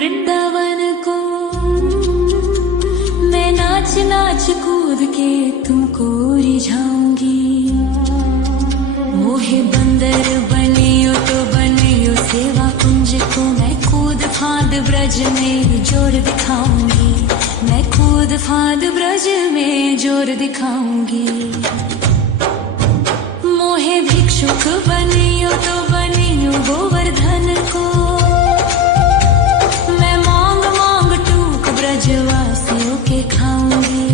वृंदावन को। मैं नाच नाच कूद के तुमको रिझाऊंगी। मोहे बंदर बनियो तो बनियो सेवा कुंज को। मैं कूद फांद ब्रज में जोर दिखाऊंगी। मैं कूद फांद ब्रज में जोर दिखाऊंगी। मोहे भिक्षुक बनियो तो बनियो गोवर्धन को। मैं मांग मांग टूक ब्रजवासियों के खाऊंगी।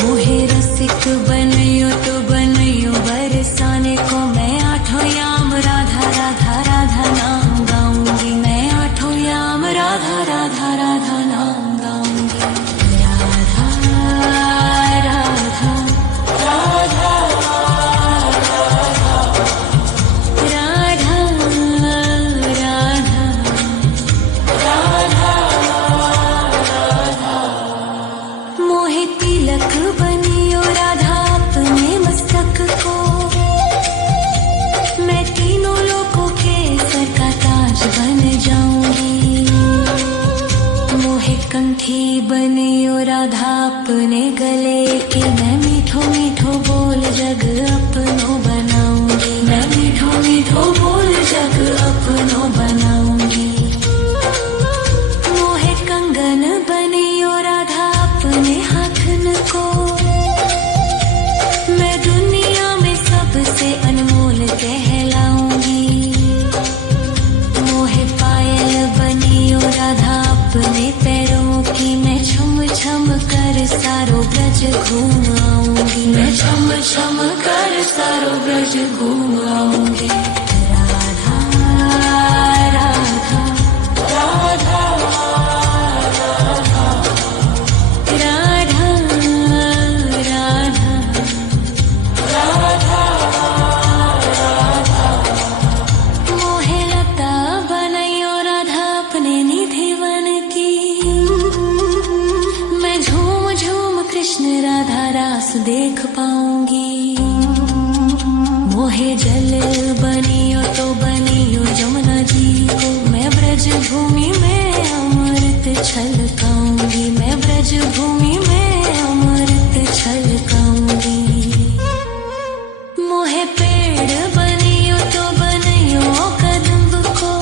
मोहे रसिक बनियो तो बनियो बरसाने को। मैं आठों याम राधा राधा राधा नाम गाऊंगी। मैं आठों याम राधा राधा राधा नाम गाऊंगी। राधा राधा राधा बनियो राधा अपने मस्तक को। मैं तीनों लोगों के सर का ताज बन जाऊंगी। मोहे कंठी बनियो राधा अपने गले के। मैं मीठो मीठो बोल जग अपनो बनाऊंगी। मैं मीठो मीठो बोल जग अपनो बनाऊंगी। मोहे कंगन बनियो राधा अपने हाथन को। मैं दुनिया में सबसे अनमोल कहलाऊंगी। मोहे पायल बनियो राधा अपने पैरों की। मैं छम छम कर सारो ब्रज घूम आऊंगी। मैं छम छम कर सारो ब्रज घूम आऊंगी। राधा राधा राधा देख पाऊंगी। मोहे जल बनियो तो बनियो जमुना जी को। मैं ब्रज भूमि में अमृत छलकाऊंगी। मैं ब्रज भूमि में अमृत छलकाऊंगी। मोहे पेड़ बनियो तो बनियो कदम्ब को।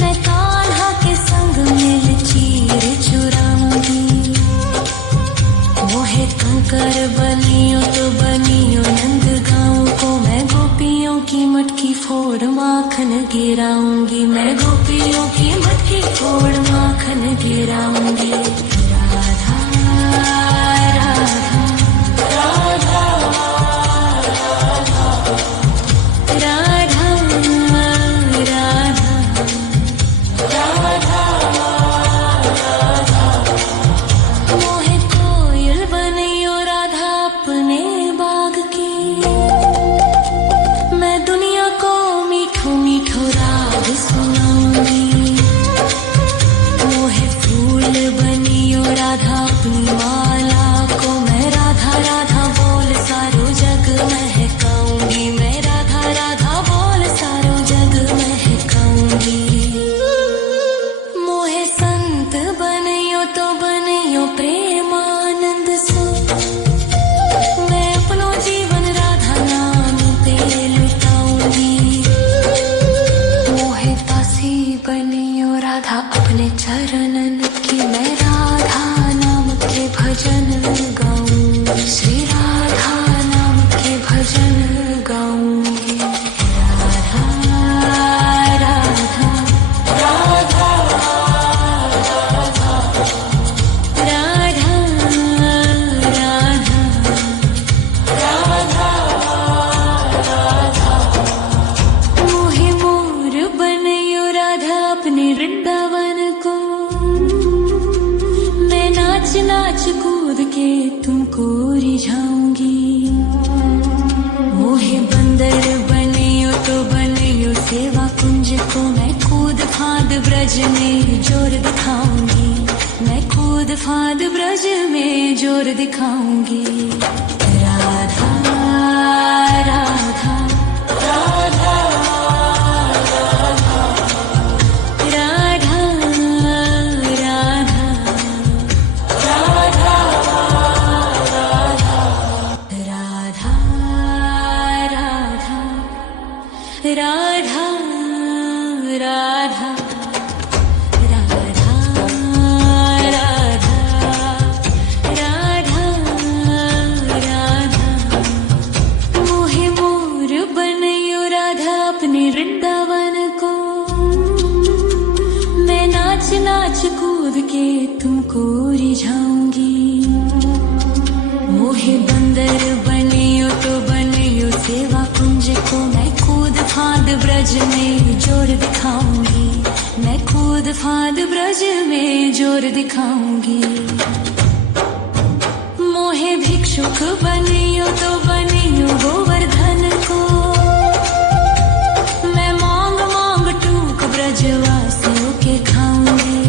मैं कान्हा के संग मिल चीर चुराऊंगी। मोहे कंकर बनियो तो बनियो नंद गाँव को। मैं गोपियों की मटकी फोड़ माखन गिराऊंगी। मैं गोपियों की मटकी फोड़ माखन गिराऊंगी। राधा राधा राधा राधा राधा राधा। मोहे कोयल बनियो राधा अपने बाग की। मैं दुनिया को मीठो मीठो राग सुनाऊंगी। मोहे फूल बनियो राधा अपनी माला को। मैं राधा राधा बोल सारो जग महकाऊंगी। मैं राधा राधा बोल सारो जग महकाऊंगी। मोहे संत बनियो तो बनियो प्रेमानंद सो। मैं अपनो जीवन राधा नाम पे लुटाऊंगी। मोहे दासी बनियो राधा अपने चरणन की। मैं राधा नाम के भजन गाऊंगी। श्री राधा नाम के भजन गाऊंगी। राधा राधा राधा राधा राधा राधा। मोहे मोर बनियो राधा अपने वृंदावन को। मैं नाच नाच कूद के तुमको रिझाऊंगी। मोहे बंदर बनियो तो बनियो सेवा कुंज को। मैं कूद फांद ब्रज में जोर दिखाऊंगी। मैं कूद फांद ब्रज में जोर दिखाऊंगी। राधा राधा राधा राधा राधा राधा राधा राधा राधा राधा मोहे मोर बनयो राधा अपने वृंदावन को मैं नाच नाच कूद के तुमको रिझाऊंगी मोहे बंदर बनियो तो बनियो सेवा कुंज को मैं कूद फांद ब्रज में जोर दिखाऊंगी मैं कूद फांद ब्रज में जोर दिखाऊंगी मोहे भिक्षुक बनियो तो बनियो गोवर्धन को मैं मांग मांग टूक ब्रजवासियों के खाऊंगी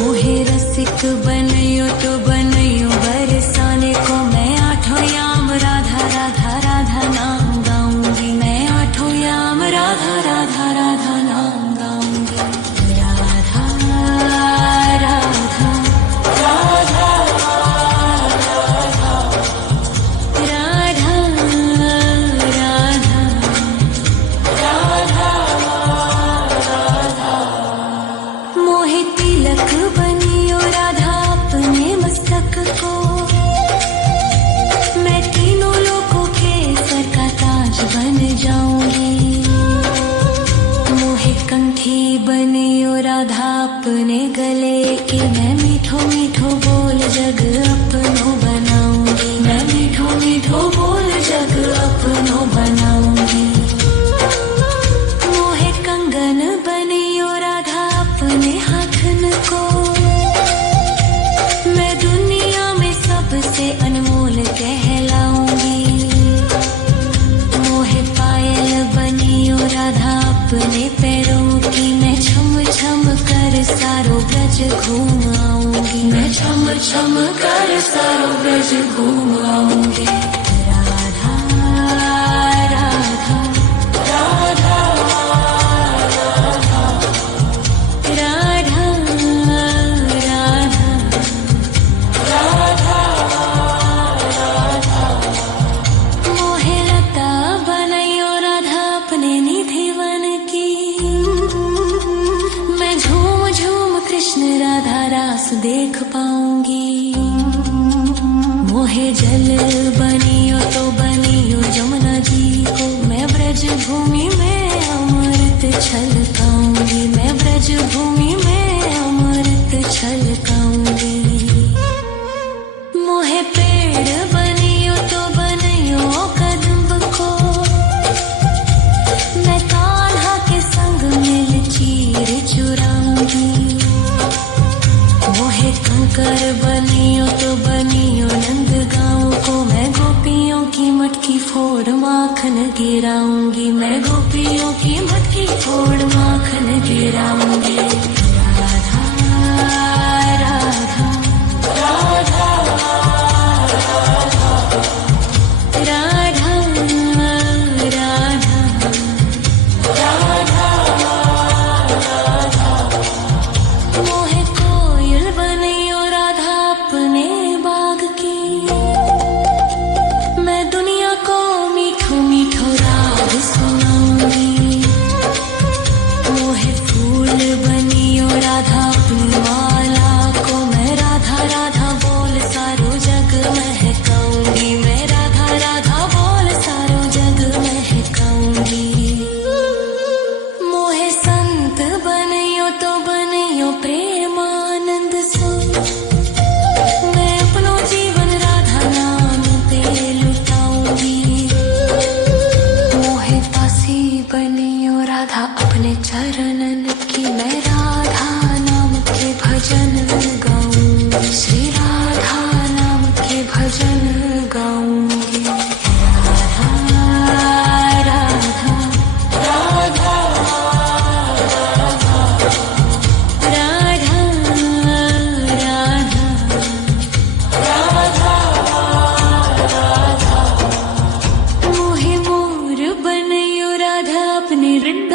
मोहे रसिक बनियो तो बनियो बरसाने को मैं आठों याम राधा राधा राधा नाम गाऊंगी मैं आठों याम राधा राधा राधा नाम गाऊंगी राधा राधा राधा राधा राधा राधा मोहे तिलक बनियो राधा अपने मस्तक को मैं तीनों लोगों के सर का ताज बन जाऊंगी मोहे कंठी बनियो राधा अपने गले की मैं मीठो मीठो बोल जग अपनो बनाऊंगी मैं मीठो मीठो बोल जग अपनो बनाऊंगी मोहे कंगन बनियो राधा अपने हाथन को मैं दुनिया में सबसे अनमोल कहलाऊंगी मोहे पायल बनियो राधा अपने पैरों की मैं छम छम कर सारो ब्रज घूम आऊंगी मैं छम छम कर सारो ब्रज घूम आऊंगी राधा राधा राधा राधा राधा राधा मोहे लता बनयो राधा अपने निधि वन की मैं झूम झूम कृष्ण राधा रास देख पाऊंगी मोहे जल बनियो तो बनियो जमुना जी को मैं ब्रज भूमि में अमृत छलकाऊंगी मैं ब्रज भूमि में अमृत छलकाऊंगी मोहे पेड़ बनियो तो बनियो कदम्ब को मैं कान्हा के संग मिल चीर चुराऊंगी मोहे कंकर बनियो तो बनियो नंद गाँव को मैं गोपियों की मटकी फोड़ माखन गिराऊंगी मैं गोपियों की मटकी फोड़ माखन गिराऊंगी राधा राधा राधा राधा राधा राधा मोहे कोयल बनियो राधा अपने बाग की मैं दुनिया को मीठो मीठो राग सुनाऊंगी मोहे फूल बनियो राधा अपनी माला को मैं राधा राधा बोल सारो जग महकाऊंगी मैं राधा राधा बोल सारो जग महकाऊंगी मोहे संत बनियो तो बनियो प्रेमानंद सो मैं अपनो जीवन राधा नाम पे लुटाऊंगी मोहे दासी बनियो राधा अपने चरणन की मैं राधा नाम के भजन गाऊंगी श्री राधा नाम के भजन गाऊंगी राधा राधा राधा राधा राधा राधा मोहे मोर बनयो राधा अपने वृंदावन